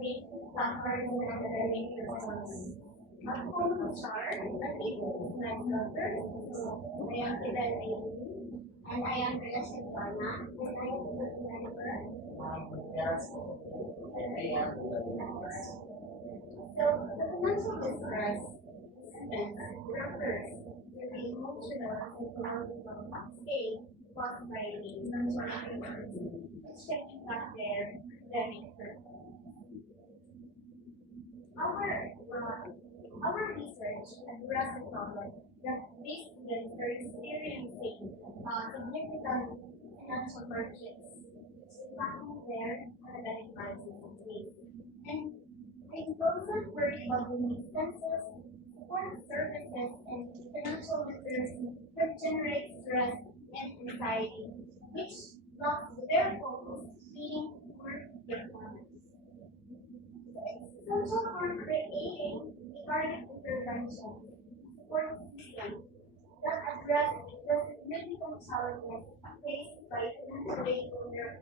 basic platform in academic performance. At home to start, the people like doctor, I am Ivan Bailey, and I am Relation Donna, and I am the member. So, the financial distress refers to the emotional and psychological state caused by the financial crisis, which can impact their academic performance. Our research addressed the problem that these students are experiencing significant financial hardships, which is impacting their academic lives in some ways. And they also worry about the expenses, support services, and financial literacy that generate stress and anxiety, which blocks their focus, leading to poor performance. Essential for creating a target intervention support system that address the significant challenges faced by financial aid donors.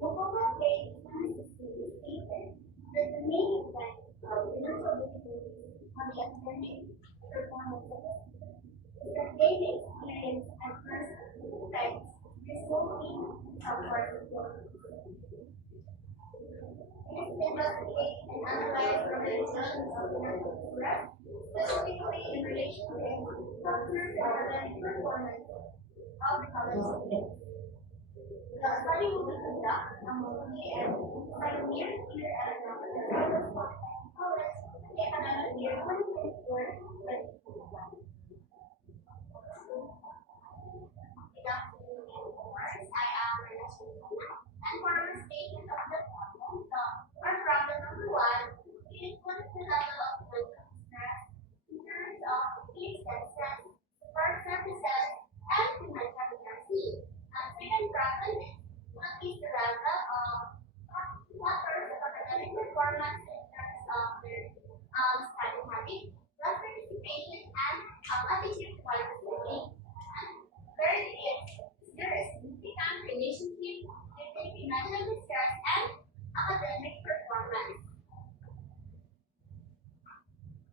Mobile Pay 2016 stated that the main effect of financial difficulties on the academic performance is that they may experience adverse effects resulting from poor performance. Investigate and analyze organizations of financial stress, specifically in relation to factors of academic performance of the college students. The study will be conducted among GM from year to year at the college the academic year 2024-2025. Good afternoon, viewers. I am Renata Luna, and for our statement of the problem, our problem number one is what is the level of mental stress in terms of expenses, support services, and financial literacy. Second problem is what is the level of factors of academic performance in terms of their study habits, class participation, and attitude towards learning. And third is there a significant relationship between financial distress and academic performance.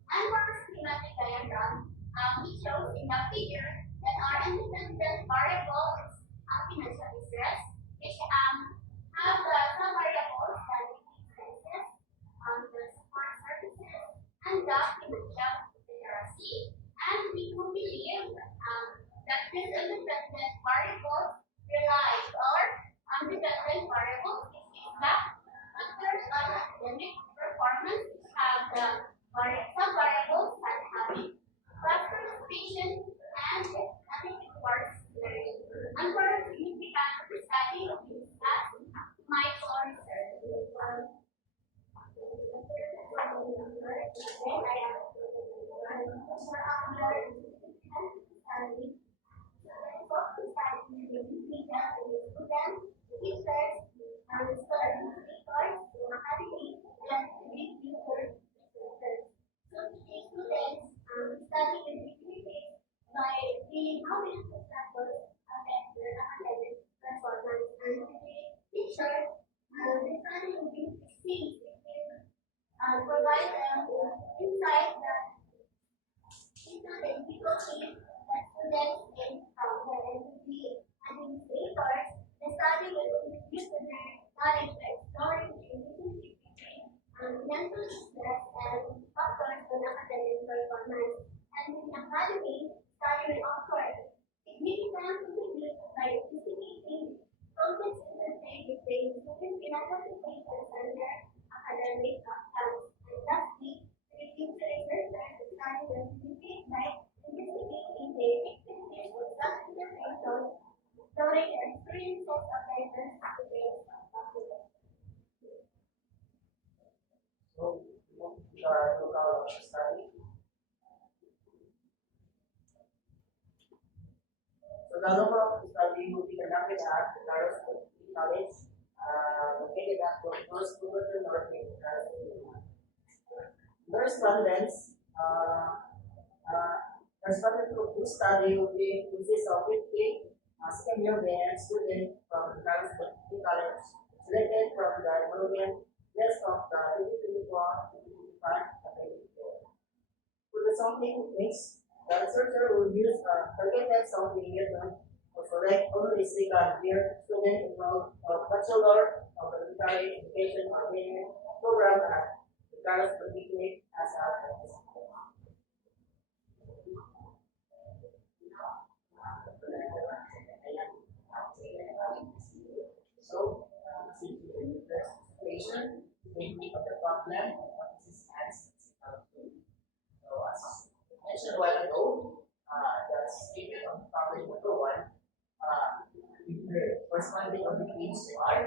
And for the schematic diagram, it shows in the figure that our independent variables of financial distress, which have the sub-variables that expenses, the support services, and the financial literacy. And we do believe that these independent variables rely on dependent variables, which is the factors on academic performance, which have the sub-variables that have class participation and attitude towards learning. And for significant study of this class, Michael research. By being how many factors affect their academic performance and teachers, the study will be succeed provide them with insight that into the difficulties that students encounter and to be administrators, the study will contribute to their knowledge by exploring the relationship between mental stress and factors on academic performance. And in the academy, study will offer significant contribution by anticipating complex interplay between student financial situations and their academic outcomes. And lastly, the future researchers will study will facilitate by investigating the effectiveness of such interventions, exploring the experiences of diverse students. So, local study. So the local study will be conducted at the Carlos College, located at North Fullerton, North Carolina. The respondents of this study will be consist of 50 second year students from Carlos College selected in rest of the 2024-2025 academic year. For the sampling mix, the researcher will use a targeted sampling method to select only second-year students enrolled of Bachelor of Elementary Education or BEd program at the Carlos Polytechnic as a participant. So, since you can use the situation, we think of the problem, what is its answer. So, as mentioned a while ago, the statement of problem number one, the corresponding of the things are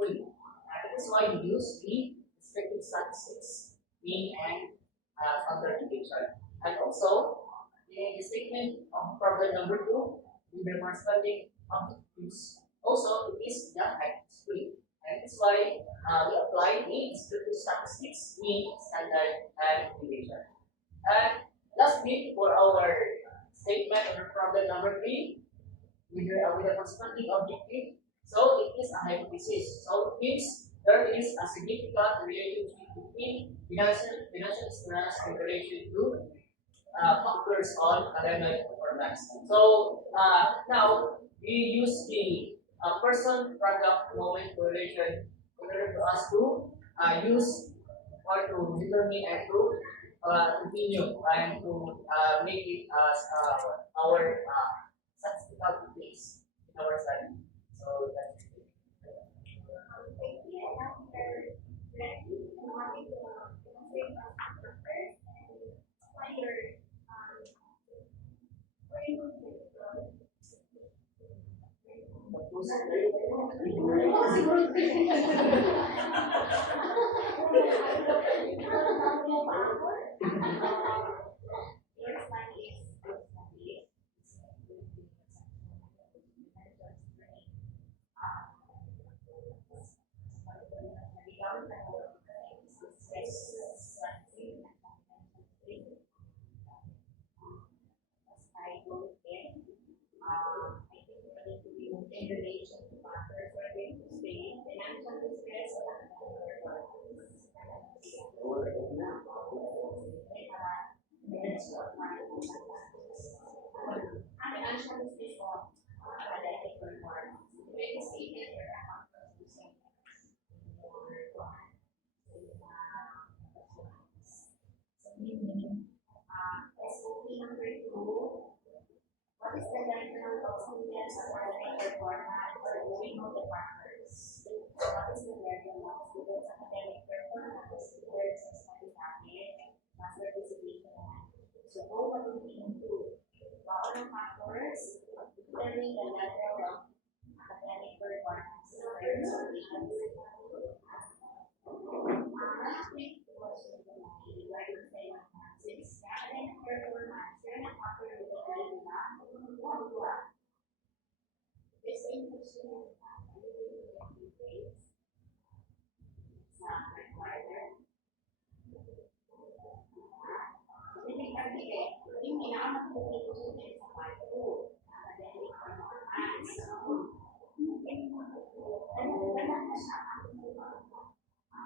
free. That is why we use the descriptive statistics, mean and standard deviation. And also, the statement of problem number two, with the corresponding objectives. Also, it is the free. And that's why we apply the descriptive statistics, mean, standard, and deviation. And lastly, for our statement under problem number three, with the corresponding objective, so it is a hypothesis. So it means there is a significant relationship between financial stress in relation to factors on academic performance. So now we use the person-product moment correlation in order for us to use or to determine and to continue and to make it as our statistical base in our study. So that's it. Thank you. And now we are ready and wanting to demonstrate our numbers and explain your framework. In relation to factors we're going to say, financial distress financial distress of academic performance. Very stated or SOP number two. What is the level of students of academic performance? So we know the factors. What is the level of students' academic performance? Students' study habit, mass participation, so what do we include? What are the factors determining the level of academic performance? Since academic performance, you're not operating this inclusion is not required. Yung pinaka-inclusion is sa part 2, academic performance.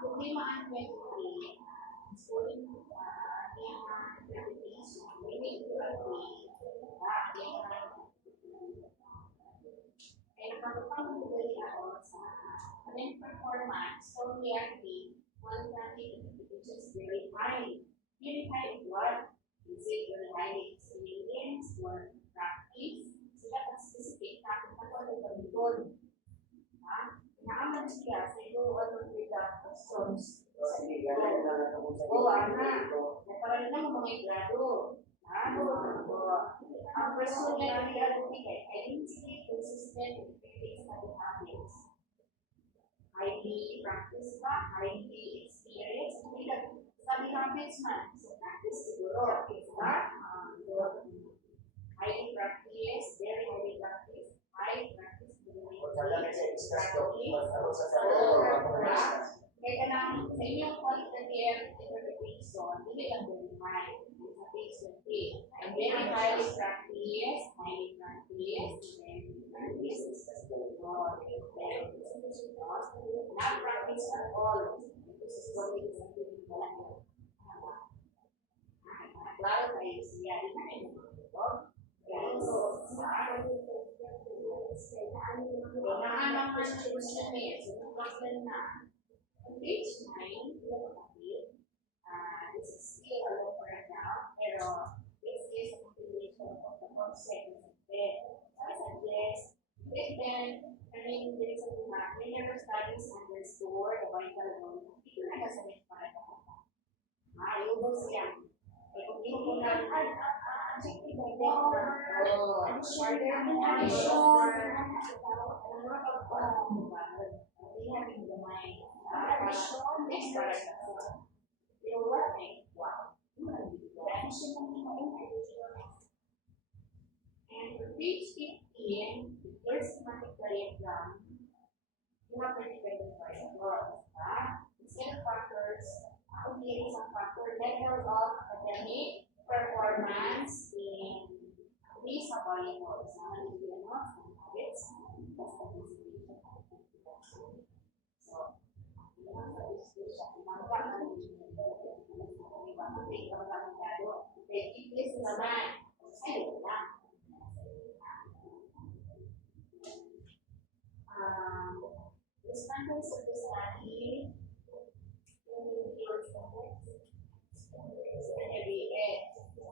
Problema ang 23, schooling reputation, we need to agree kaya napagpapagdali ako sa academic performance, so we agree, one practice which is very high. Very high what? Is it very high experience or practice? Sila ang specific topic na kung ano pag-ibon. Naaman siya sa iyo ano with the questions. Oo, ana. Parang lang mga grado. Ang question na grado kay identity, consistent, effective study habits. Highly practice ba? Highly experience? Study habits man. So practice siguro. Highly practice, very highly practice. High practice. Kaya ka lang, sa inyong qualitative interpretation, hindi lang very high. It's a big survey. And very highly practice, and then practice is just not practice at all. Kailangan naman ng questionnaire. So, problem na. On page 9, this is still a low right now, pero this is a compilation of the concept of it. I suggest, there is a we never studies underscore the vital load. Ito na kasalit para ka. Ayubo siya. Eh, kung di mo na and for page 15, the first schematic diagram, you have the dependent variable. Instead of factors, okay, some factor level of academic performance in these variables. Some habits, that's the participation. So, this is a man. The standards of the study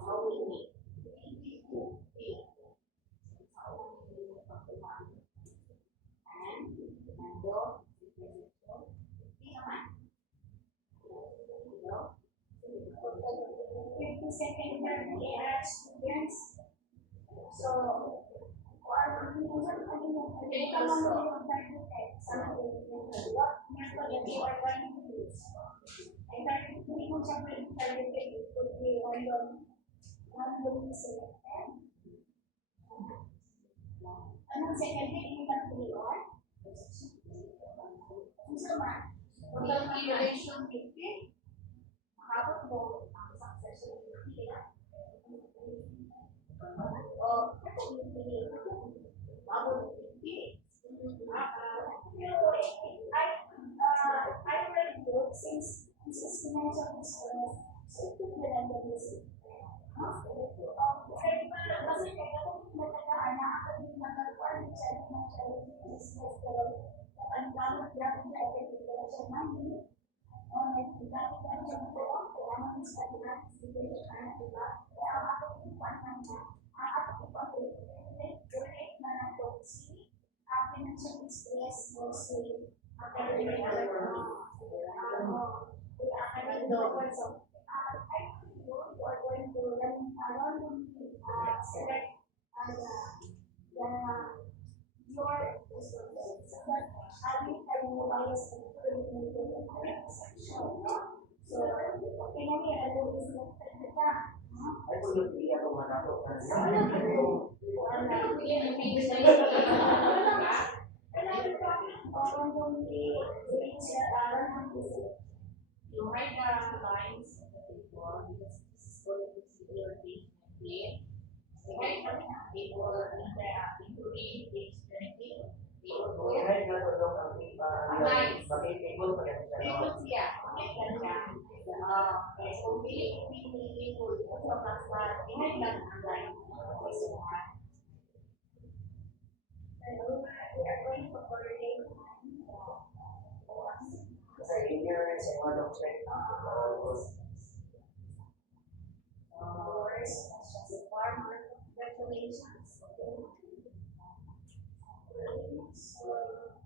how we need. Second year students. So, anong second day yung pag-iwan? Unang relation 50, makapot mo ang succession 50. O, bago 50. I read book since this is financial distress, so it could be randomly. Kasi kaya kung nagkakaan na ako yung nagkakaan siya ng challenges pero ang gamit natin sa agriculture money o nagkakaan siya ng tulong kailangan sa natin siguro siya na diba kaya ako yung panang na ako yung pag-relate na ng policy financial distress mostly academic you are going to select your resources. So that having a bias section. So, okay na niya, alam mo selected ka. Ay, kung yung pili ako manalo ka siya. You write the lines of the table because this is going to be your page 28. You write the table including page 28. Kung yan ay natulog ang iba, mag-table pa yan siya. Table siya. Okay, ganda. Okay, so pili table. Ito sa class ingat lang ang line. Okay, so we are going to coordinate Kasi ignorance and one of faith. farmer congratulations. So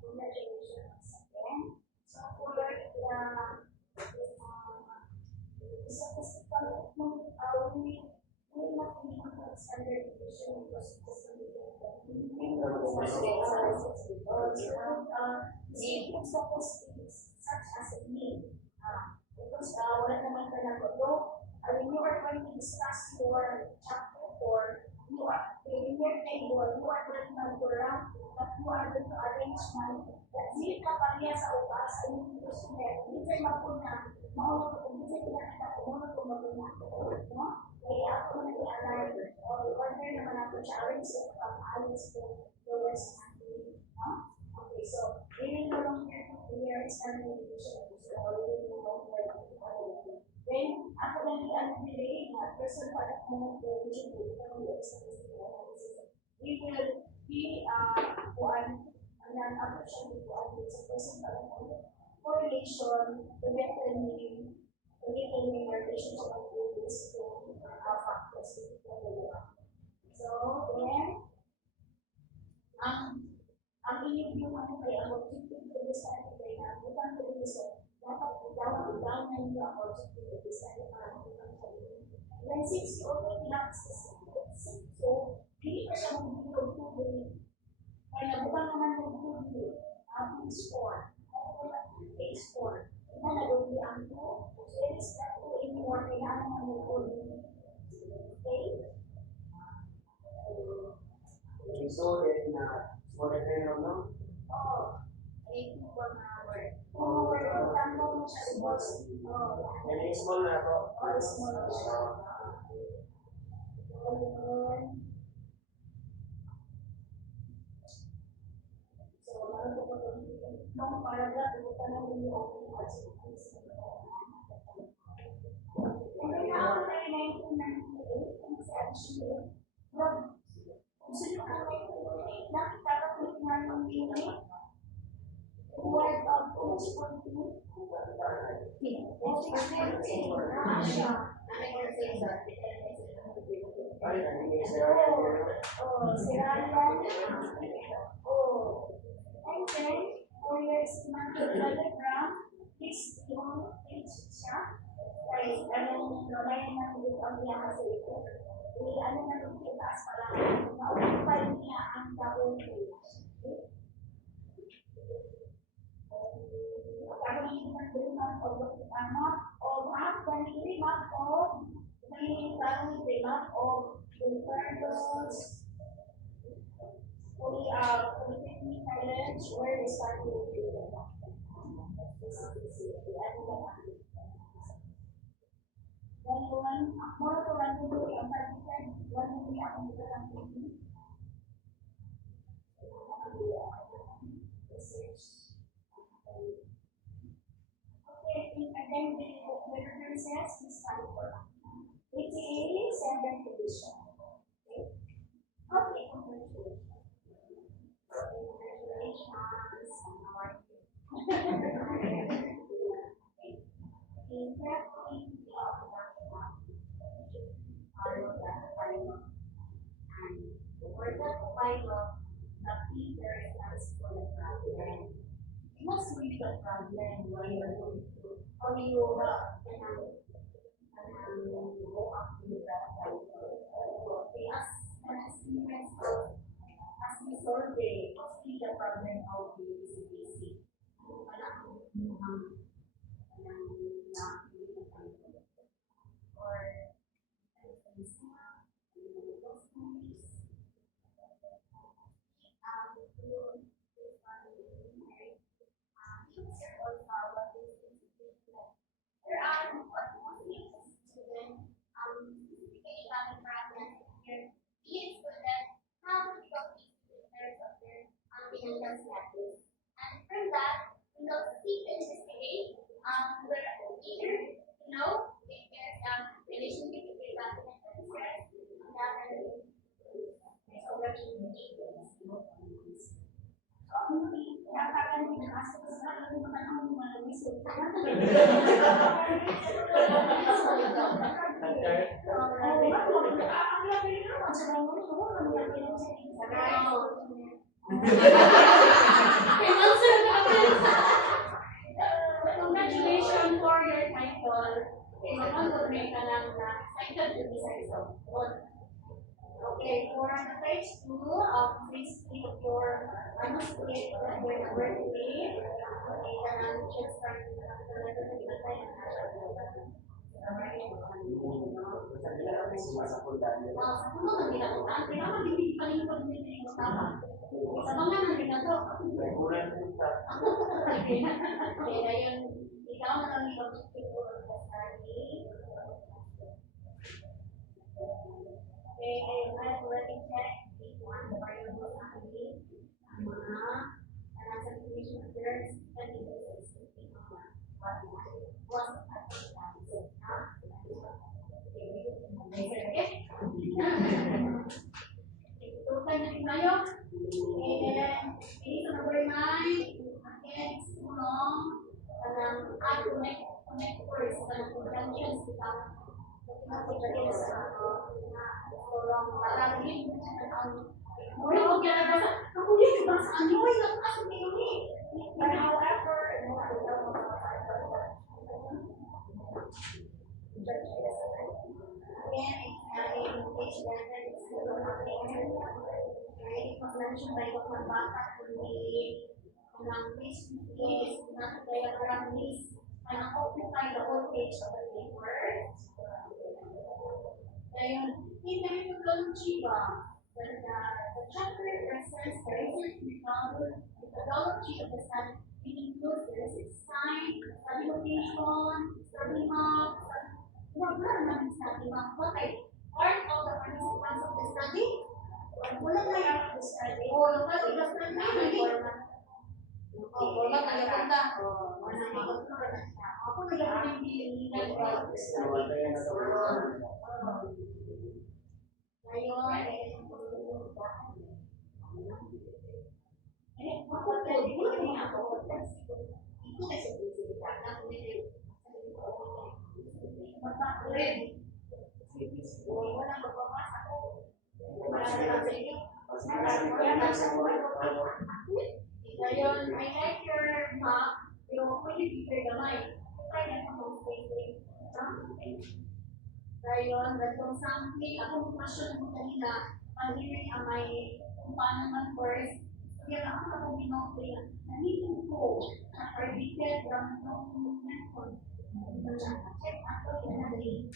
congratulations again. So for the we not need standard division because such as a need. Because wala naman ka nag-go. When you are going to discuss your chapter 4, you are in your table, you are going to around, but you are going to arrange money. That hindi ka pa niya sa upas, ay hindi ko siya, hindi kayo magpuna, mauna ko, hindi kayo pinakita ko, mauna ko magpuna. No? Kaya ako nag-i-align, o i-order naman ako siya, arrange it from ayos ko, lowest monthly. No? Okay, so, yun yung long term, we are expanding the division. Then, ako lang i-delay na person pa at moment we will be ang approach sa personal correlation to determine our relationship with these two factors. So, then, ang inyong yung ano kaya ang objective to this study kaya na butang to this dapat down na yung objective to this study para makita sa inyo. Then, since you already have specific, so, hindi pa siya mag-build to the kaya butang naman mag-build score. Score. Ito na doon ang 2. So, it is that 2 in 4 kailangan naman mag-build. Okay? So, then, small letter no? Oo. Ay, 1 hour. Oo, tama mo siya. Boss. Oo. Yan yung small na to. Oo, small na siya. So, meron po po nung paragraph, ito pa na rin yung open parts. And then, after 1998, ang section, gusto nyo ka 1998 na, kakapit na ng unit, word of coach 14. Ay, naging Israel. Oh, Sirayan. Oh. And then, for your semantic diagram, please yung page siya. Ay, anong lalayan na yung pagbiyahan sa ito. Ano na yung kitas para ma-occupy niya ang daong page. Pagkakaroon ng remark of the purpose polytechnic challenge where they start with then one more to run to ang particular one to be ang research. Okay, and then the references is time for it is 7th edition. Okay, congratulations. You must read the problem while you are going through, or you go up to the they ask students as we survey, see the problem of the CBC. There are mostly students, specifically having problems here. These students have to go to their financial status. And from that, we will seek to investigate where either to know if there's a relationship between that financial stress and that congratulations for your title. Okay, for the page 2, please click your create the number 3. Okay, then just start Okay, I've already checked each one, the variables actually, and as a definition of words, and it is speaking on what was the practice that is not. Okay, so can you tayo? And connectors and junctions kita pinapagdagdag sa tulong para din ang more of yan ako din ba sa ano yung ako ini but however again in page 11 it's still nothing right it was mentioned by Dr. Baka kundi ang page is not kaya parang this and occupy the whole page of the paper. Then, in the methodology, the chapter presents the research methodology of the study. It includes the research sign, study location, study map, study map. What I part of the participants of the study? Wala na yung the study. Oh, look at the study. Format na yung punta. Ako nag-aaral din nila. Ngayon, ako pwede ko rin ako. Ito kasi wala magpapasa ko. Ngayon, I like your map. Yung pwede bigay gamay. Try na sa mga spacing. Ngayon, gatong sampling, akong question mo kanina, pag-hearing ang may kung paano man first. Kaya ako akong binote, nanitin ko na predicted from no method. Check ako yung nalay.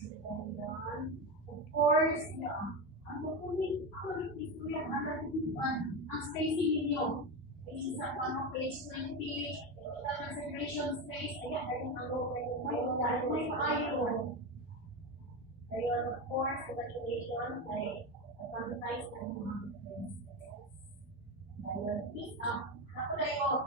Ngayon, of course, ang kukunin, ako nag-istorya, ang spacing ninyo. Page sa page 20, concentration space, ayan, ayun ang low may iron. Ayun, of course, congratulations, ay pag-advertise ng mga references. Ayun, please ako na yun,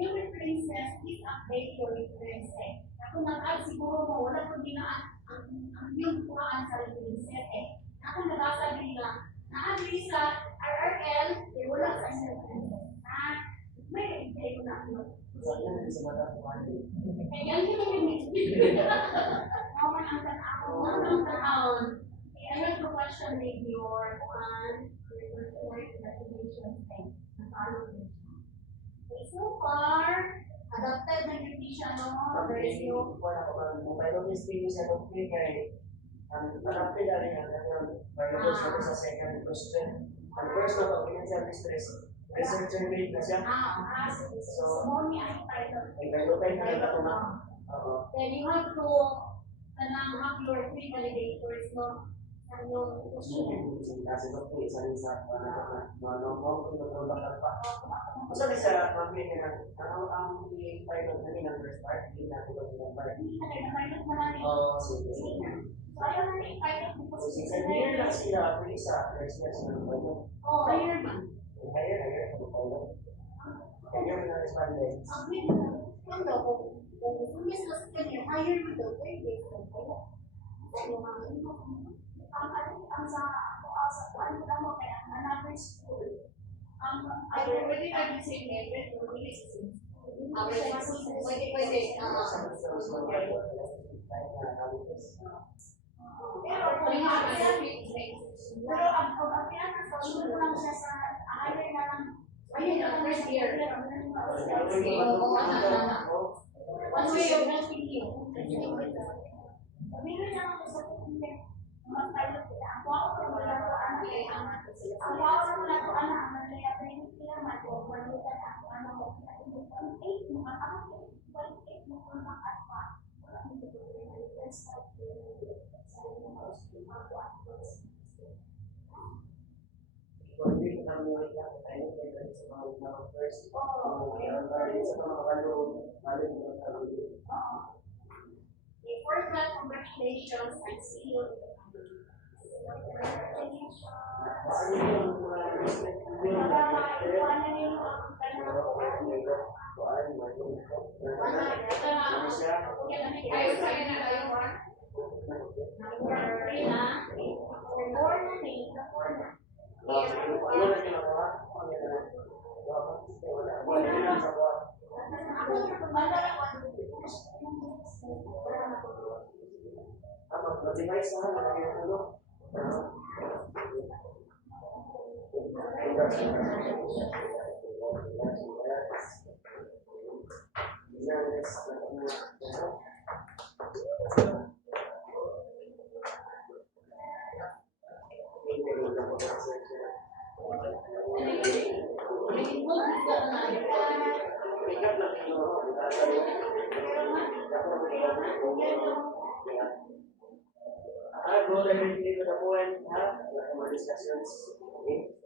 yung references, please update your references. Ako nag-add siguro mo, wala ko dinaan ang yung kuraan sa references Ako nabasa din na na-agree sa RRL, wala sa references. May idea ko na ako. Kaya yun yung naman ang tanawon. I have to question with your recommendations and follow them. Okay, so far, adopted na yung siya, no? There's no... Mobile experience sa topic ay adopted na rin ang biology sa second question. Ang first na pag-financial distress, researcher rate na siya. So, mo niya ang title. Ay, biology na rin ako na. Then you have to have your three validators, no? Ang yung question. Kasi ito, isa rin sa mga pa. So, sa mag-meet na ang i-pilot na rin ang first part, hindi natin ito ng part. Pilot na namin. Sige. So, ayaw na rin pilot. Sa year lang sila, pwede sa first year sa pilot. Higher man. Higher sa pilot. Higher na respondents. Ang daw, kung gusto niya sa kanya, higher mo daw, pwede sa pilot. Kaya mga ang sa ano lang mo kaya ang another school I already had the same level or really same pwede pero ang pinaka-solution lang siya sa higher na lang first year one way of helping you meron lang ako sa mag-pilot sila. Ang wawag ko wala ko ang wawag ko na ko ang nalaya training sila mato malutan ako ano mo ang 8 mo ang ako 8 mo kung bakit pa wala mo dito let's start sa inyo house Hindi ko na mo ito tayo dahil sa mga first. Sa mga value mo for that, congratulations and see you in the Mag-device na malagay ang ulo. Go directly to the point, ha? Wala kang mga discussions. Okay?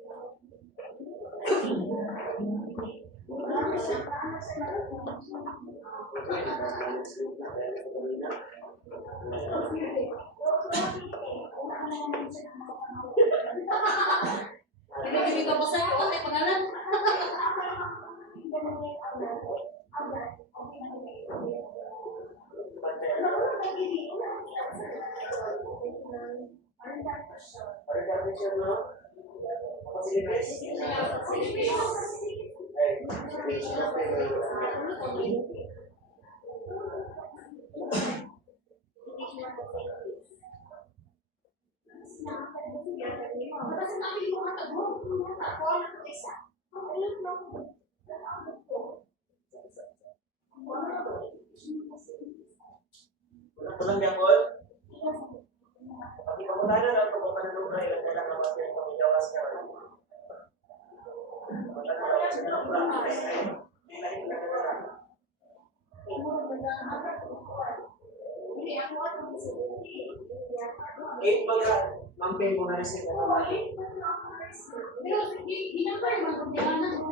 Pinag-ibig ka pa sa'yo, kasi pangalan. Organization, no? Facilities? Walang yakol? Pati pagkutanan at pagpapanalong na ilan kailang naman yung pagjawas ka. Pagkatawa siya ng practice ay hindi na ito nagkakaroon. Eight mga mamping mo na rin sila naman. Pero, hindi na pa yung magpapagawa ng